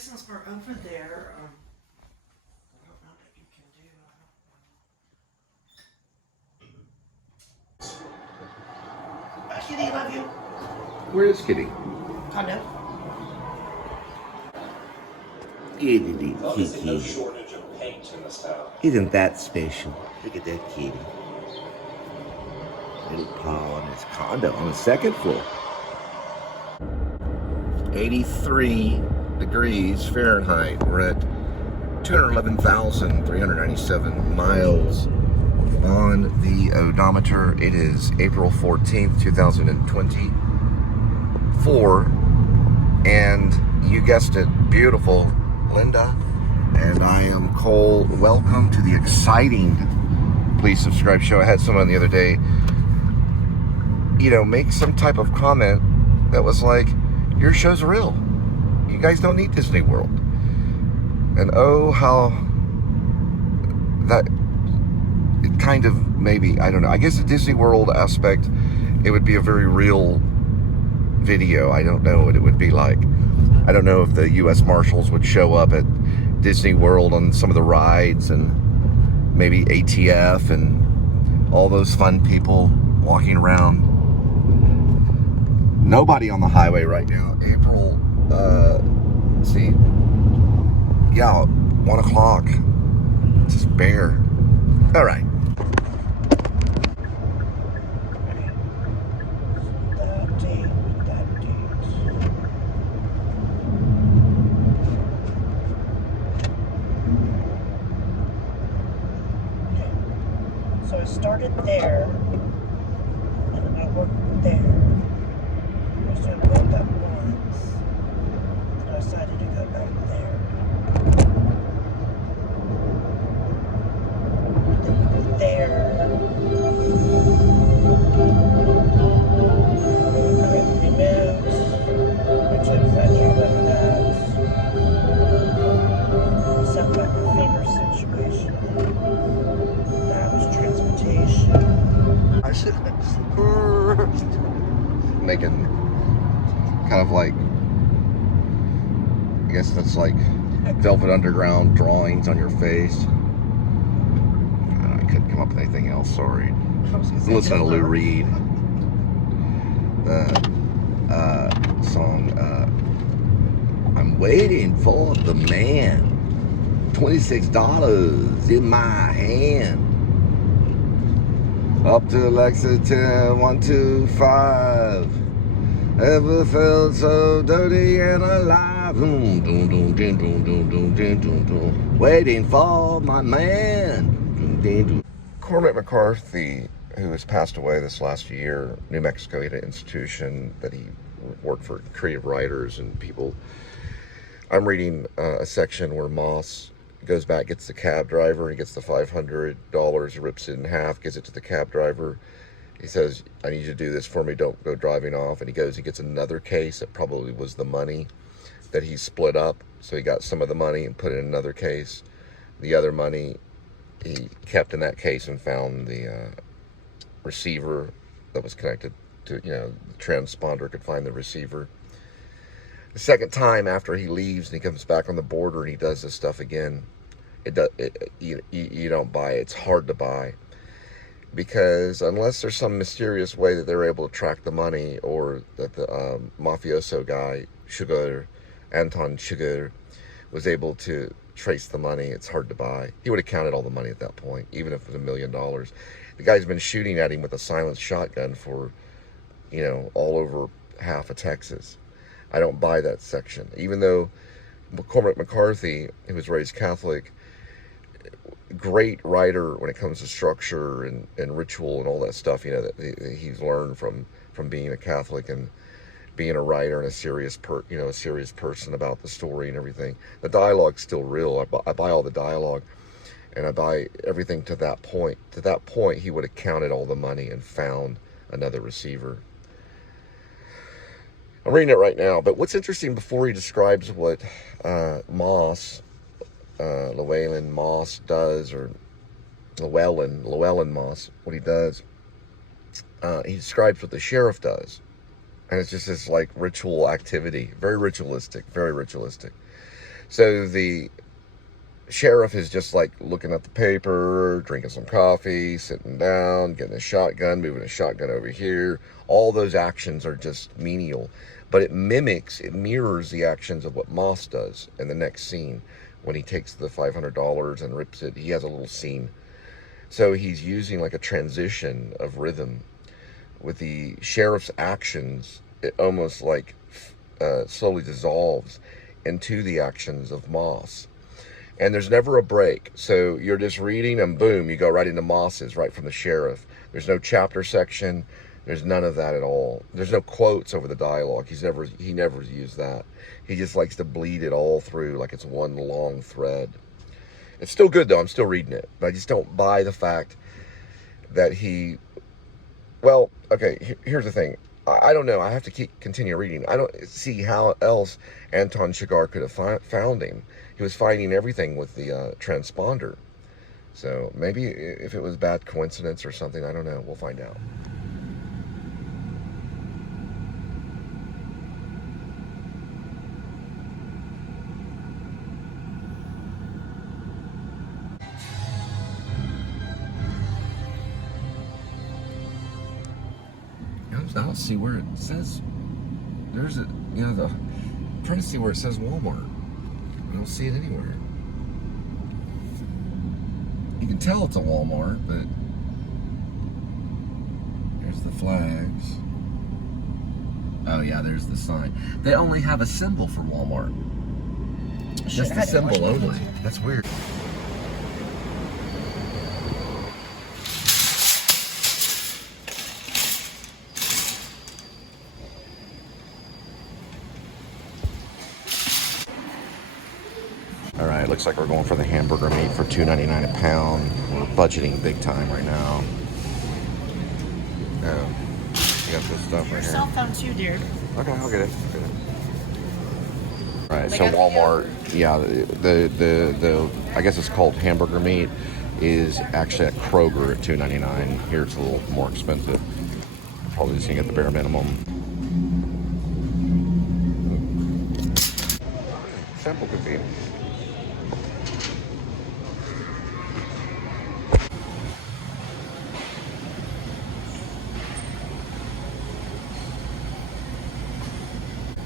guess since we're over there, I don't know what you can do. Bye, Kitty, love you. Where is Kitty? Condo. Kitty, Obviously no shortage of paint in this town. Isn't that special? Look at that kitty. Little paw on his condo on the second floor. 83 degrees Fahrenheit. We're at 211,397 miles on the odometer. It is April 14th, 2024. And you guessed it, beautiful Linda. And I am Cole. Welcome to the exciting Please Subscribe show. I had someone the other day, make some type of comment that was like, your show's real. You guys don't need Disney World. And oh, how that it kind of maybe, I don't know. I guess the Disney World aspect, it would be a very real video. I don't know what it would be like. I don't know if the U.S. Marshals would show up at Disney World on some of the rides, and maybe ATF and all those fun people walking around. Nobody on the highway right now. April, let's see. Yeah, 1 o'clock. Just bare. All right. So I started there, and then I worked there. So I went up once, and I decided to go back there. Then there. Currently moved, which is, I do remember that. Except for the finger situation. That was transportation. I should making kind of like, I guess that's like Velvet Underground drawings on your face. I couldn't come up with anything else, sorry. Listen to Lou Reed. The song, I'm waiting for the man. $26 in my hand. Up to Lexington 125. Ever felt so dirty and alive? Waiting for my man. Cormac McCarthy, who has passed away this last year, New Mexico, he had an institution that he worked for creative writers and people. I'm reading a section where Moss goes back, gets the cab driver, he gets the $500, rips it in half, gives it to the cab driver. He says, I need you to do this for me, don't go driving off. And he goes, he gets another case that probably was the money that he split up. So he got some of the money and put it in another case. The other money he kept in that case and found the receiver that was connected to, the transponder could find the receiver. The second time after he leaves and he comes back on the border and he does this stuff again, you don't buy it. It's hard to buy, because unless there's some mysterious way that they're able to track the money, or that the mafioso guy, Anton Sugar, was able to trace the money, it's hard to buy. He would have counted all the money at that point, even if it was $1 million. The guy's been shooting at him with a silenced shotgun for, all over half of Texas. I don't buy that section. Even though Cormac McCarthy, who was raised Catholic, great writer when it comes to structure and ritual and all that stuff, that he's learned from being a Catholic and being a writer and a serious person about the story and everything. The dialogue's still real. I buy all the dialogue, and I buy everything to that point. To that point, he would have counted all the money and found another receiver. I'm reading it right now, but what's interesting, before he describes what Llewellyn Moss does, or Llewellyn Moss, what he does, he describes what the sheriff does. And it's just this like ritual activity, very ritualistic, very ritualistic. So the sheriff is just like looking at the paper, drinking some coffee, sitting down, getting a shotgun, moving a shotgun over here. All those actions are just menial, but it mirrors the actions of what Moss does in the next scene when he takes the $500 and rips it. He has a little scene. So he's using like a transition of rhythm with the sheriff's actions. It almost like slowly dissolves into the actions of Moss. And there's never a break. So you're just reading and boom, you go right into Moss's, right from the sheriff. There's no chapter section. There's none of that at all. There's no quotes over the dialogue. He never used that. He just likes to bleed it all through like it's one long thread. It's still good though. I'm still reading it. But I just don't buy the fact that he... Well, okay, here's the thing. I don't know. I have to continue reading. I don't see how else Anton Chigurh could have found him. He was finding everything with the transponder. So maybe if it was bad coincidence or something, I don't know. We'll find out. I don't see where it says. There's a, I'm trying to see where it says Walmart. I don't see it anywhere. You can tell it's a Walmart, but there's the flags. Oh yeah, there's the sign. They only have a symbol for Walmart. Just the symbol only. That's weird. All right, looks like we're going for the hamburger meat for $2.99 a pound. We're budgeting big time right now. Oh, you got this stuff right here. Cell phone too, dear. Okay, I'll get it. All right, so Walmart, yeah, the I guess it's called hamburger meat is actually at Kroger at $2.99. Here it's a little more expensive. Probably just gonna get the bare minimum. Sample could be.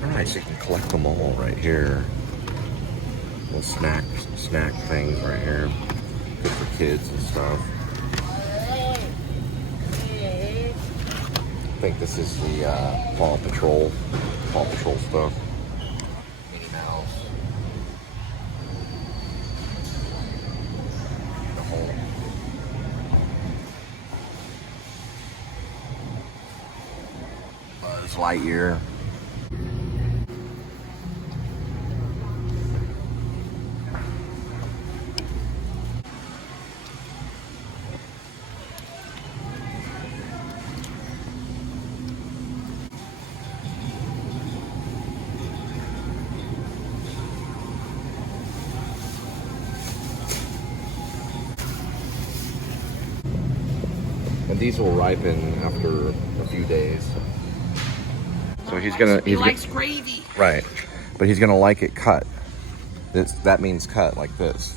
Alright, so you can collect them all right here. Little snack things right here. Good for kids and stuff. I think this is the Paw Patrol stuff. Minnie Mouse. The whole. Buzz Lightyear. And these will ripen after a few days. So he likes gravy. Right, but he's gonna like it cut. That means cut like this.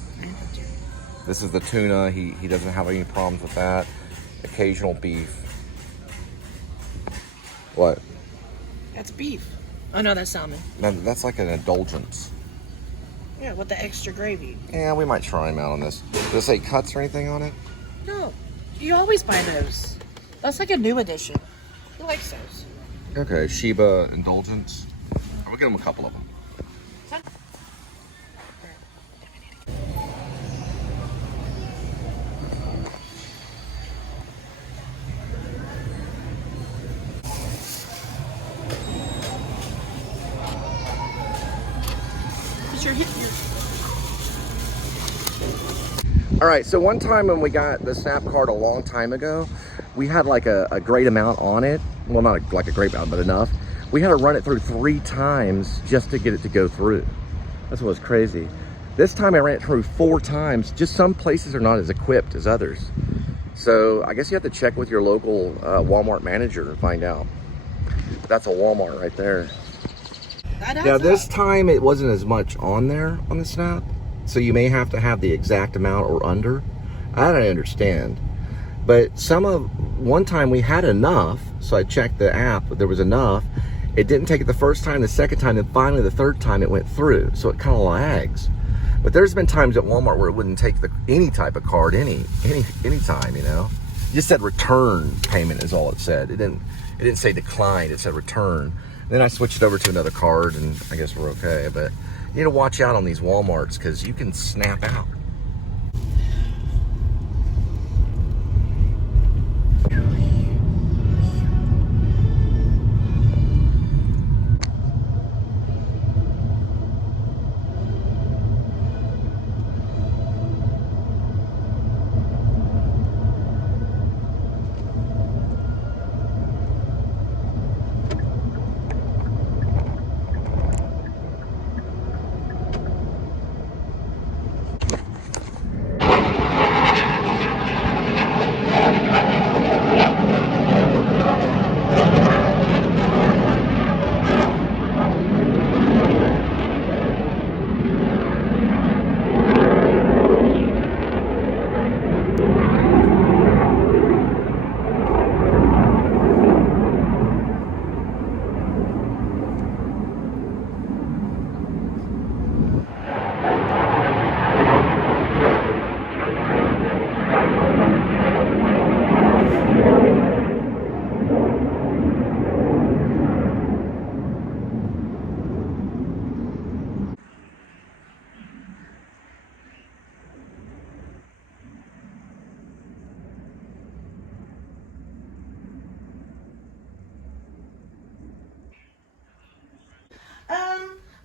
This is the tuna. He doesn't have any problems with that. Occasional beef. What? That's beef. Oh no, that's salmon. That's like an indulgence. Yeah, with the extra gravy. Yeah, we might try him out on this. Does it say cuts or anything on it? No, you always buy those. That's like a new edition. Who likes those? Okay, Sheba indulgence. We'll get him a couple of them. All right, so one time when we got the Snap card a long time ago, we had like a great amount on it. Well, not like a great amount, but enough. We had to run it through 3 times just to get it to go through. That's what was crazy. This time I ran it through 4 times. Just some places are not as equipped as others. So I guess you have to check with your local Walmart manager and find out. That's a Walmart right there. That adds Now this up. time it wasn't as much on there on the Snap, so you may have to have the exact amount or under. I don't understand. But one time we had enough, so I checked the app, but there was enough. It didn't take it the first time, the second time, and finally the third time it went through, so it kind of lags. But there's been times at Walmart where it wouldn't take any type of card any time, you know. It just said return payment is all it said. It didn't say decline, it said return. Then I switched it over to another card, and I guess we're okay. But you need to watch out on these Walmarts because you can snap out.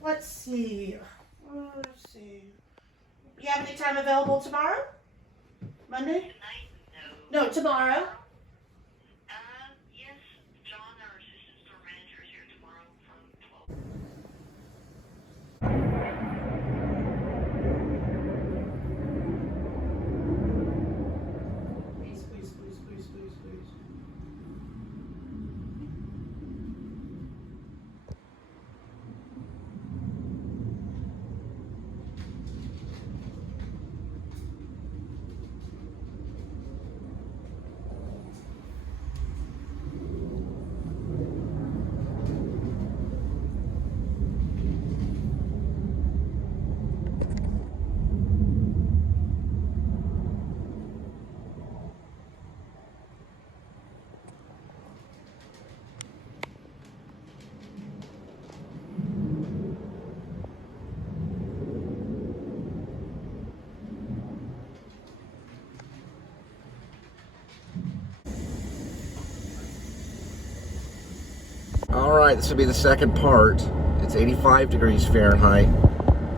Let's see. Let's see. You have any time available tomorrow? Monday? Tonight? No. No, tomorrow. Yes, John, our assistant store manager, is here tomorrow from 12. Please, please, please, please, please, please. All right, this will be the second part. It's 85 degrees Fahrenheit.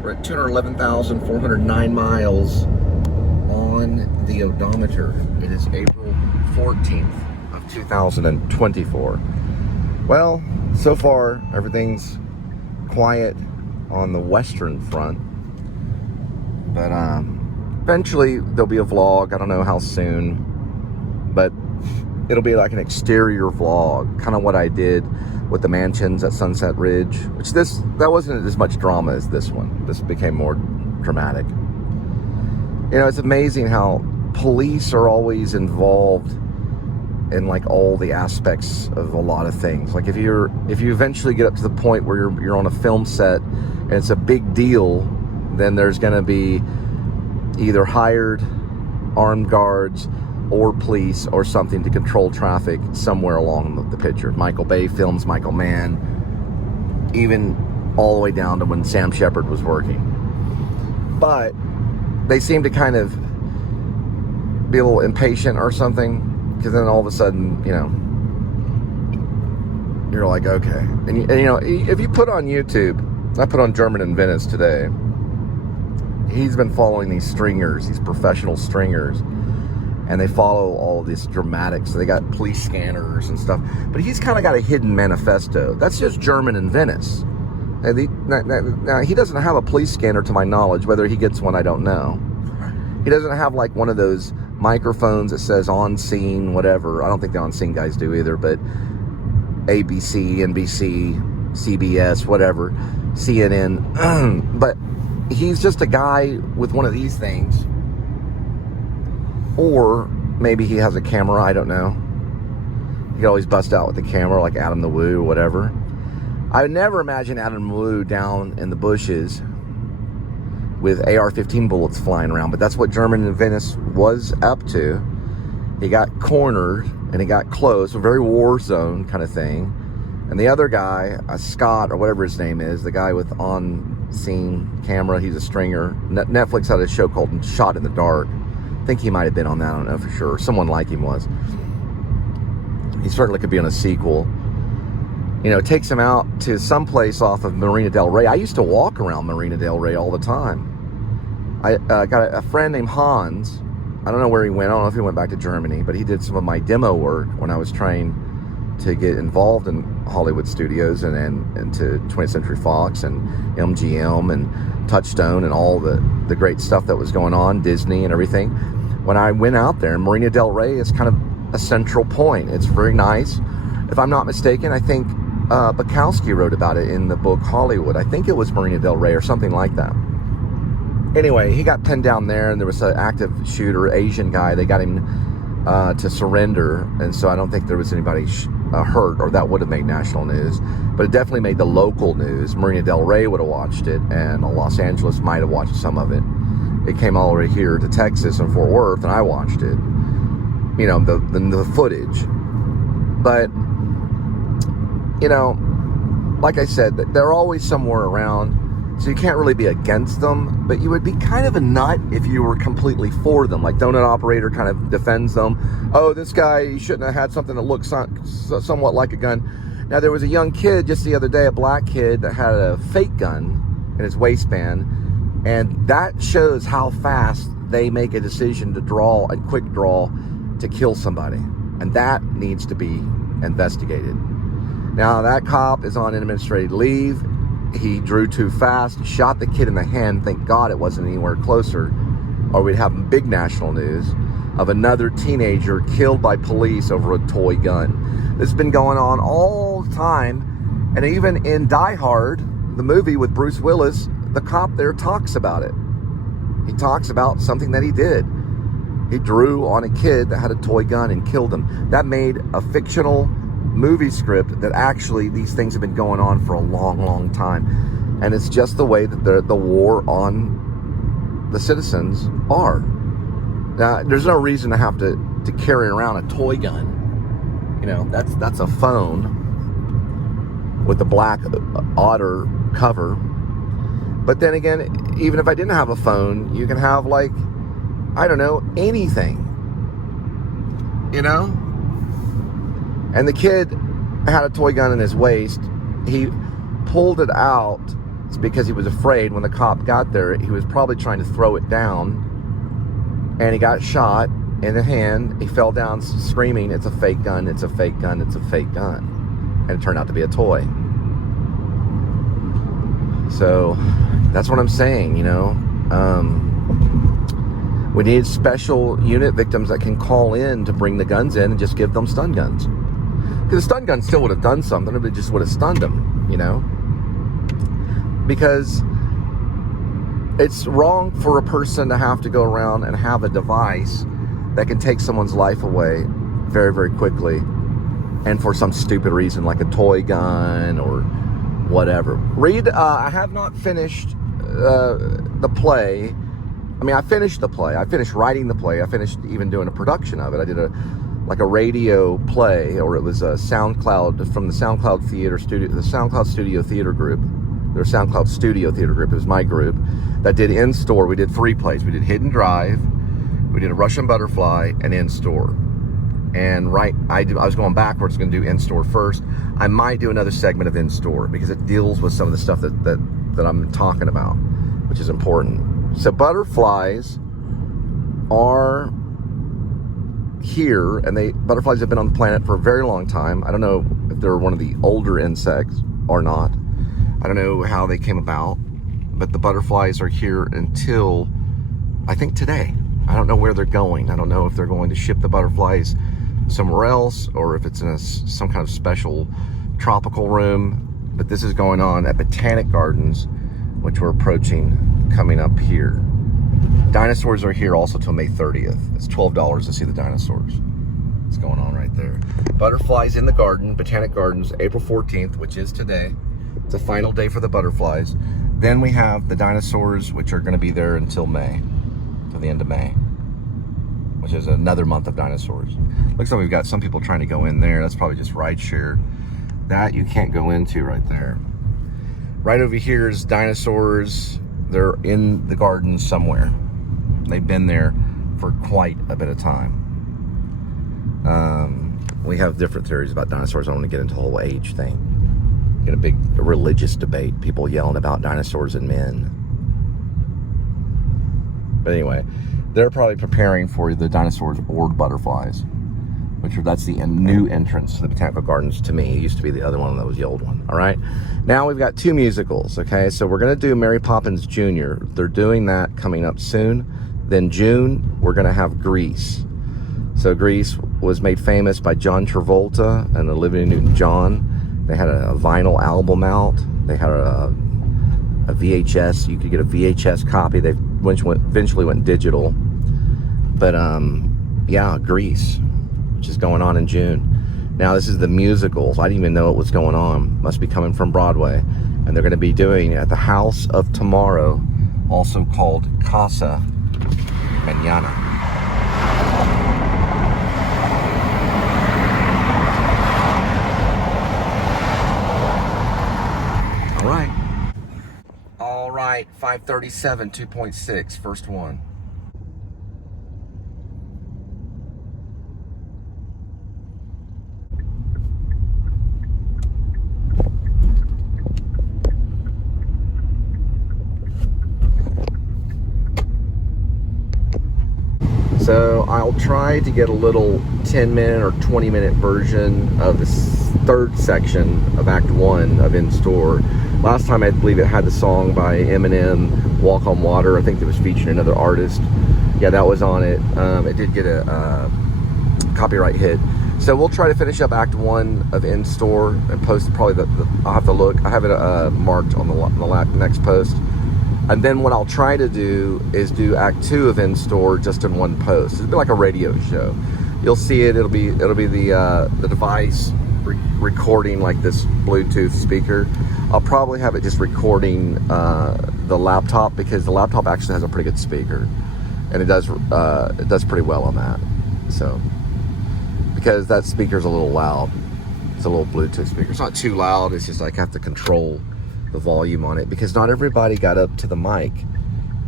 We're at 211,409 miles on the odometer. It is April 14th of 2024. Well, so far everything's quiet on the western front, but eventually there'll be a vlog. I don't know how soon, but it'll be like an exterior vlog, kind of what I did with the mansions at Sunset Ridge, which that wasn't as much drama as this one. This became more dramatic. You know, it's amazing how police are always involved in like all the aspects of a lot of things. Like if you eventually get up to the point where you're on a film set and it's a big deal, then there's going to be either hired armed guards or police or something to control traffic somewhere along the picture. Michael Bay films Michael Mann, even all the way down to when Sam Shepard was working. But they seem to kind of be a little impatient or something, because then all of a sudden, you know, you're like, okay. And you know, if you put on YouTube, I put on German in Venice today, he's been following these stringers, these professional stringers, and they follow all of this dramatics. So they got police scanners and stuff. But he's kind of got a hidden manifesto. That's just German in Venice. Now, he doesn't have a police scanner to my knowledge. Whether he gets one, I don't know. He doesn't have like one of those microphones that says on scene, whatever. I don't think the on scene guys do either, but A.D.W.C, NBC, CBS, whatever, CNN. But he's just a guy with one of these things. Or maybe he has a camera, I don't know. He could always bust out with the camera like Adam the Woo or whatever. I would never imagine Adam the Woo down in the bushes with AR-15 bullets flying around, but that's what German in Venice was up to. He got cornered and he got close, a very war zone kind of thing. And the other guy, Scott or whatever his name is, the guy with on-scene camera, he's a stringer. Netflix had a show called Shot in the Dark. I think he might have been on that, I don't know for sure. Someone like him was. He certainly could be on a sequel. You know, it takes him out to someplace off of Marina del Rey. I used to walk around Marina del Rey all the time. I got a friend named Hans. I don't know where he went. I don't know if he went back to Germany, but he did some of my demo work when I was trying to get involved in Hollywood studios and into 20th Century Fox and MGM and Touchstone and all the great stuff that was going on, Disney and everything. When I went out there, Marina del Rey is kind of a central point. It's very nice. If I'm not mistaken, I think Bukowski wrote about it in the book Hollywood. I think it was Marina del Rey or something like that. Anyway, he got pinned down there, and there was an active shooter, Asian guy. They got him to surrender, and so I don't think there was anybody hurt, or that would have made national news. But it definitely made the local news. Marina del Rey would have watched it, and Los Angeles might have watched some of it. It came all the way here to Texas and Fort Worth, and I watched it. You know, the footage. But, you know, like I said, they're always somewhere around. So you can't really be against them, but you would be kind of a nut if you were completely for them. Like Donut Operator kind of defends them. Oh, this guy, he shouldn't have had something that looks somewhat like a gun. Now, there was a young kid just the other day, a black kid, that had a fake gun in his waistband. And that shows how fast they make a decision to draw, a quick draw, to kill somebody. And that needs to be investigated. Now, that cop is on administrative leave. He drew too fast, shot the kid in the hand. Thank God it wasn't anywhere closer, or we'd have big national news of another teenager killed by police over a toy gun. This has been going on all the time, and even in Die Hard, the movie with Bruce Willis, the cop there talks about it. He talks about something that he did. He drew on a kid that had a toy gun and killed him. That made a fictional movie script that actually these things have been going on for a long, long time. And it's just the way that the war on the citizens are. Now, there's no reason to have to carry around a toy gun. You know, that's a phone with the black otter cover. But then again, even if I didn't have a phone, you can have, like, I don't know, anything. You know? And the kid had a toy gun in his waist. He pulled it out because he was afraid when the cop got there. He was probably trying to throw it down. And he got shot in the hand. He fell down screaming, "It's a fake gun, it's a fake gun, it's a fake gun." And it turned out to be a toy. So that's what I'm saying, you know. We need special unit victims that can call in to bring the guns in and just give them stun guns. Because a stun gun still would have done something, but it just would have stunned them, you know? Because it's wrong for a person to have to go around and have a device that can take someone's life away very, very quickly, and for some stupid reason like a toy gun or whatever. I have not finished the play. I mean, I finished the play. I finished writing the play. I finished even doing a production of it. I did a radio play, or it was a SoundCloud from the SoundCloud Theater Studio, the SoundCloud Studio Theater Group. Their SoundCloud Studio Theater Group is my group that did in-store. We did 3 plays. We did Hidden Drive, we did a Russian Butterfly, and in-store. And I was going backwards, going to do in-store first. I might do another segment of in-store because it deals with some of the stuff that I'm talking about, which is important. So butterflies are here, and butterflies have been on the planet for a very long time. I don't know if they're one of the older insects or not. I don't know how they came about, but the butterflies are here until, I think, today. I don't know where they're going. I don't know if they're going to ship the butterflies somewhere else, or if it's in some kind of special tropical room. But this is going on at Botanic Gardens, which we're approaching coming up here. Dinosaurs are here also till May 30th. It's $12 to see the dinosaurs. It's going on right there. Butterflies in the garden, Botanic Gardens, April 14th, which is today. It's the final day for the butterflies. Then we have the dinosaurs, which are going to be there until May, till the end of May, which is another month of dinosaurs. Looks like we've got some people trying to go in there. That's probably just rideshare. That you can't go into right there. Right over here is dinosaurs. They're in the garden somewhere. They've been there for quite a bit of time. We have different theories about dinosaurs. I don't want to get into the whole age thing. Get a big religious debate. People yelling about dinosaurs and men. But anyway, they're probably preparing for the dinosaurs or butterflies, that's the new entrance to the Botanical Gardens to me. It used to be the other one, that was the old one. All right. Now we've got 2 musicals. Okay, so we're going to do Mary Poppins Jr. They're doing that coming up soon. Then June, we're going to have Grease. So Grease was made famous by John Travolta and Olivia Newton-John. They had a vinyl album out. They had a VHS. You could get a VHS copy. They eventually went digital. But yeah, Grease, which is going on in June. Now this is the musicals. I didn't even know what was going on. Must be coming from Broadway. And they're going to be doing it at the House of Tomorrow, also called Casa Mañana. All right, 537, 2.6, first one. So I'll try to get a little 10-minute or 20-minute version of this third section of Act 1 of In Store. Last time I believe it had the song by Eminem, Walk on Water. I think it was featuring another artist. Yeah, that was on it. It did get a copyright hit. So we'll try to finish up Act 1 of In Store and post probably I'll have to look. I have it marked on the next post. And then what I'll try to do is do Act 2 of In Store just in one post. It'll be like a radio show. You'll see it. It'll be the device recording like this Bluetooth speaker. I'll probably have it just recording the laptop, because the laptop actually has a pretty good speaker, and it does pretty well on that. So because that speaker's a little loud, it's a little Bluetooth speaker. It's not too loud. It's just like I have to control the volume on it, because not everybody got up to the mic,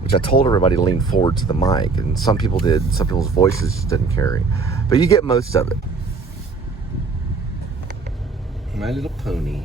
which I told everybody to lean forward to the mic, and some people did. Some people's voices just didn't carry, but you get most of it. My Little Pony.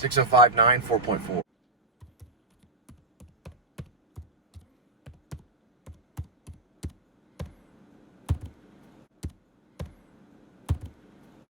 .605.9, 4.4.